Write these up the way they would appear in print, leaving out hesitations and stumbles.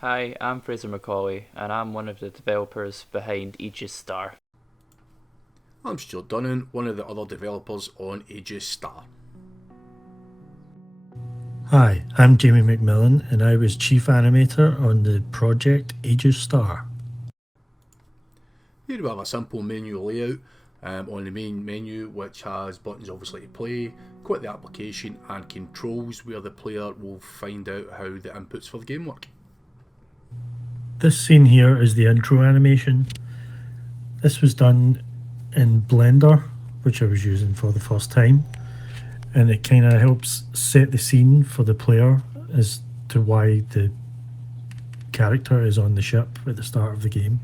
Hi, I'm Fraser McCauley, and I'm one of the developers behind Aegis Star. I'm Stuart Dunnan, one of the other developers on Aegis Star. Hi, I'm Jamie McMillan and I was Chief Animator on the project Aegis Star. Here we have a simple menu layout on the main menu, which has buttons obviously to play, quit the application, and controls where the player will find out how the inputs for the game work. This scene here is the intro animation. This was done in Blender, which I was using for the first time, and it kind of helps set the scene for the player as to why the character is on the ship at the start of the game.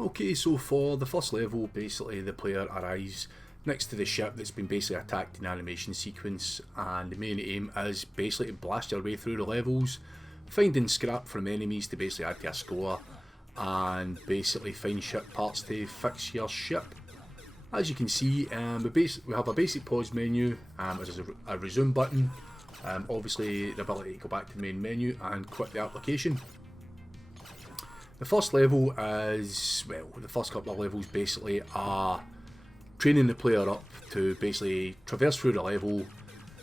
Okay, so for the first level, basically the player arrives next to the ship that's been basically attacked in animation sequence, and the main aim is basically to blast your way through the levels, finding scrap from enemies to basically add to a score, and basically find ship parts to fix your ship. As you can see, we have a basic pause menu, there's a resume button, obviously the ability to go back to the main menu and quit the application. The first level is, well, the first couple of levels basically are training the player up to basically traverse through the level,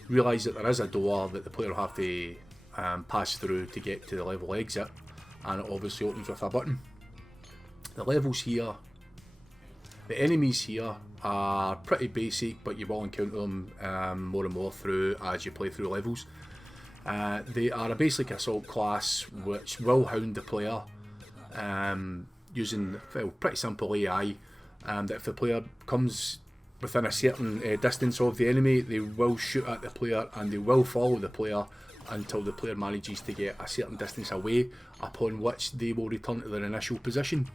realise that there is a door that the player will have to pass through to get to the level exit, and it obviously opens with a button. The levels here, the enemies here are pretty basic, but you will encounter them more and more through as you play through levels. They are a basic assault class which will hound the player using pretty simple AI, that if the player comes within a certain distance of the enemy, they will shoot at the player and they will follow the player until the player manages to get a certain distance away, upon which they will return to their initial position.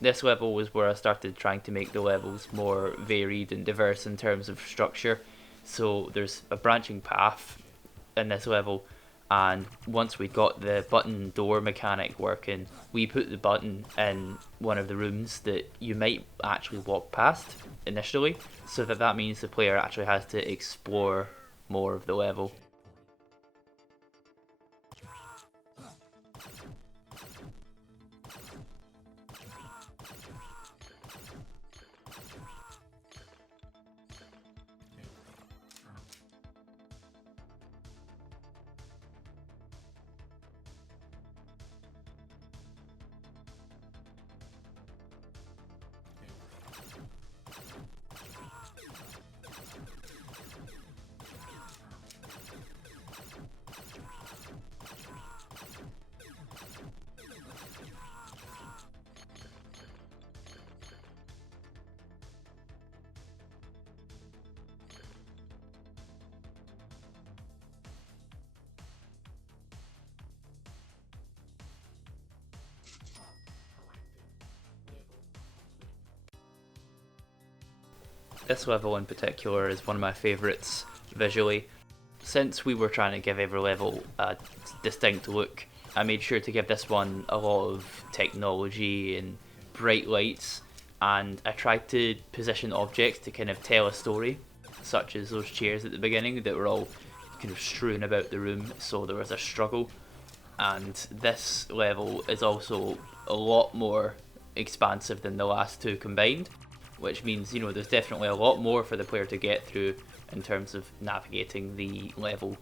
This level was where I started trying to make the levels more varied and diverse in terms of structure. So there's a branching path in this level, and once we got the button door mechanic working, we put the button in one of the rooms that you might actually walk past initially, so that means the player actually has to explore more of the level. This level in particular is one of my favourites visually. Since we were trying to give every level a distinct look, I made sure to give this one a lot of technology and bright lights, and I tried to position objects to kind of tell a story, such as those chairs at the beginning that were all kind of strewn about the room, so there was a struggle. And this level is also a lot more expansive than the last two combined, which means, you know, there's definitely a lot more for the player to get through in terms of navigating the level.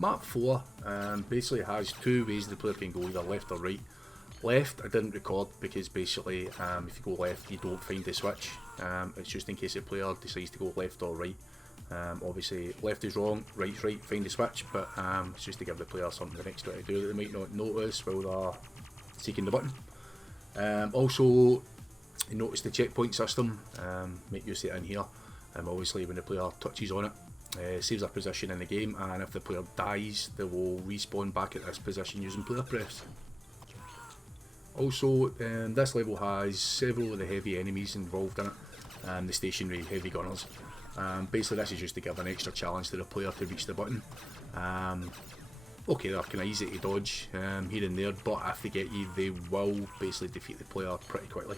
Map 4 basically has two ways the player can go, either left or right. Left I didn't record because basically if you go left you don't find the switch. It's just in case the player decides to go left or right. Obviously left is wrong, right's right, find the switch, but it's just to give the player something extra to do that they might not notice while they're seeking the button. Also, you notice the checkpoint system, make use of it in here. Obviously when the player touches on it, saves their position in the game, and if the player dies they will respawn back at this position using player press. Also, this level has several of the heavy enemies involved in it, the stationary heavy gunners. Basically this is just to give an extra challenge to the player to reach the button. Okay, they're kind of easy to dodge here and there, but if they get you they will basically defeat the player pretty quickly.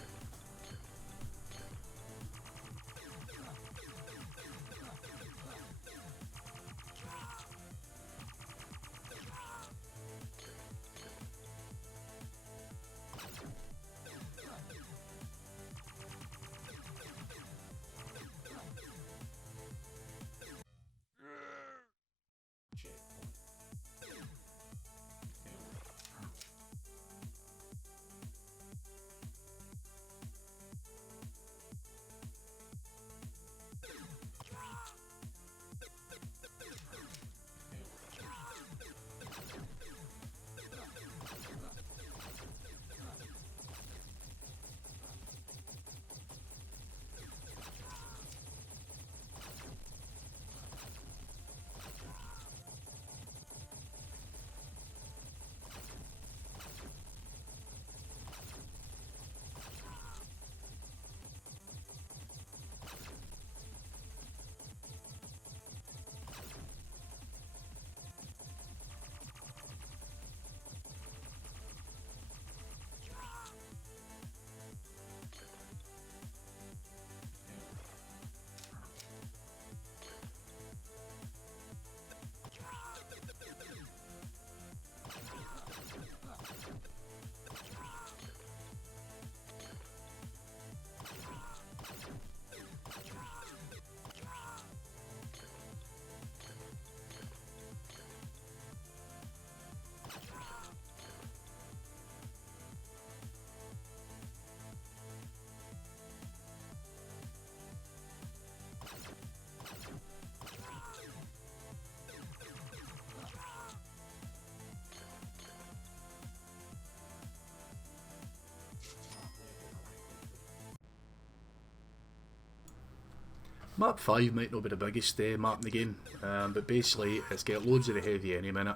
Map 5 might not be the biggest map in the game, but basically it's got loads of the heavy enemy in it,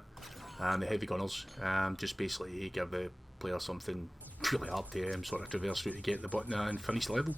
and the heavy gunners, just basically give the player something really hard to sort of traverse through to get the button and finish the level.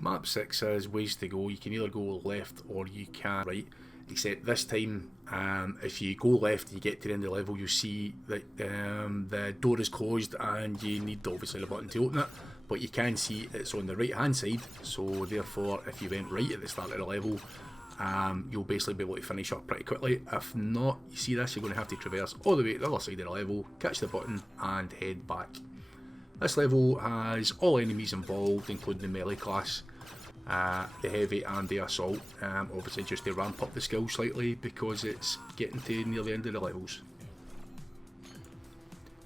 Map 6 has ways to go. You can either go left or you can right, except this time if you go left and you get to the end of the level, you'll see that the door is closed and you need obviously the button to open it, but you can see it's on the right hand side, so therefore if you went right at the start of the level, you'll basically be able to finish up pretty quickly. If not, you see this, you're going to have to traverse all the way to the other side of the level, catch the button and head back. This level has all enemies involved, including the melee class, the heavy and the assault, obviously just to ramp up the skill slightly because it's getting to near the end of the levels.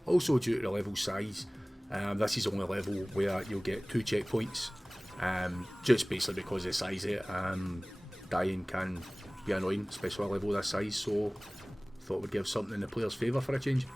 Also, due to the level size, this is only a level where you'll get 2 checkpoints, just basically because of the size of it. Dying can be annoying, especially a level this size, so thought we'd give something in the player's favour for a change.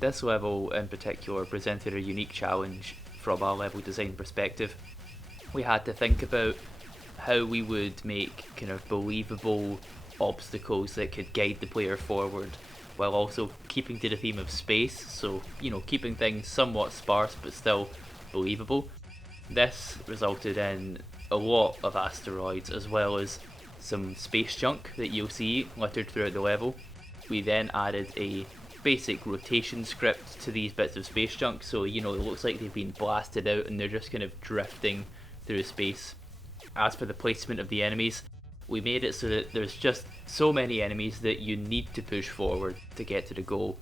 This level in particular presented a unique challenge from a level design perspective. We had to think about how we would make kind of believable obstacles that could guide the player forward while also keeping to the theme of space, so keeping things somewhat sparse but still believable. This resulted in a lot of asteroids as well as some space junk that you'll see littered throughout the level. We then added a basic rotation script to these bits of space junk, so it looks like they've been blasted out and they're just kind of drifting through space. As for the placement of the enemies, we made it so that there's just so many enemies that you need to push forward to get to the goal.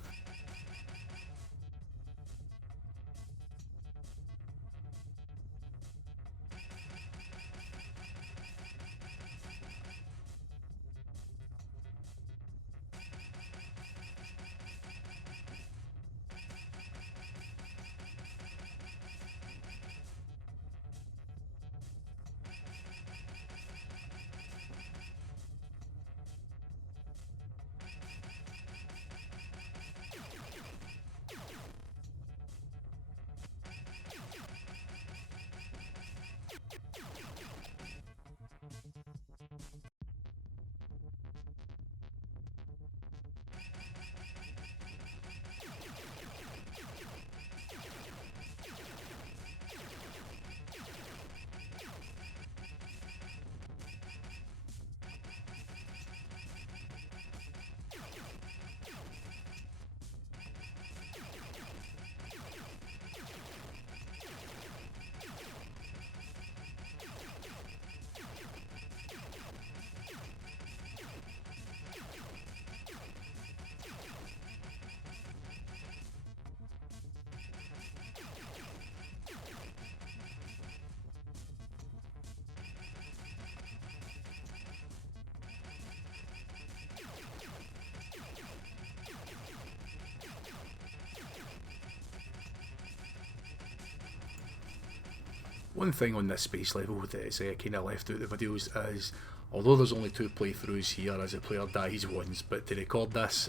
One thing on this space level that is kind of left out the videos is, although there's only 2 playthroughs here as a player dies once, but to record this,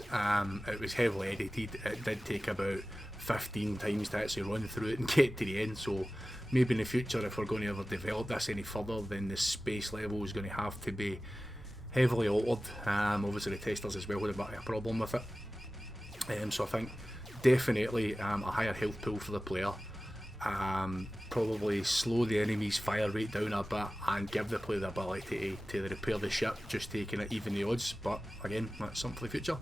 it was heavily edited. It did take about 15 times to actually run through it and get to the end, so maybe in the future, if we're going to ever develop this any further, then the space level is going to have to be heavily altered. Obviously the testers as well would have a problem with it. So I think definitely a higher health pool for the player. Probably slow the enemy's fire rate down a bit and give the player the ability to repair the ship, just taking it even the odds, but again, that's something for the future.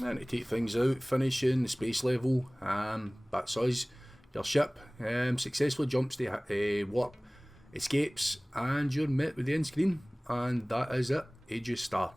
And to take things out, finishing the space level, that's us. Your ship successfully jumps the warp, escapes, and you're met with the end screen. And that is it, Aegis Star.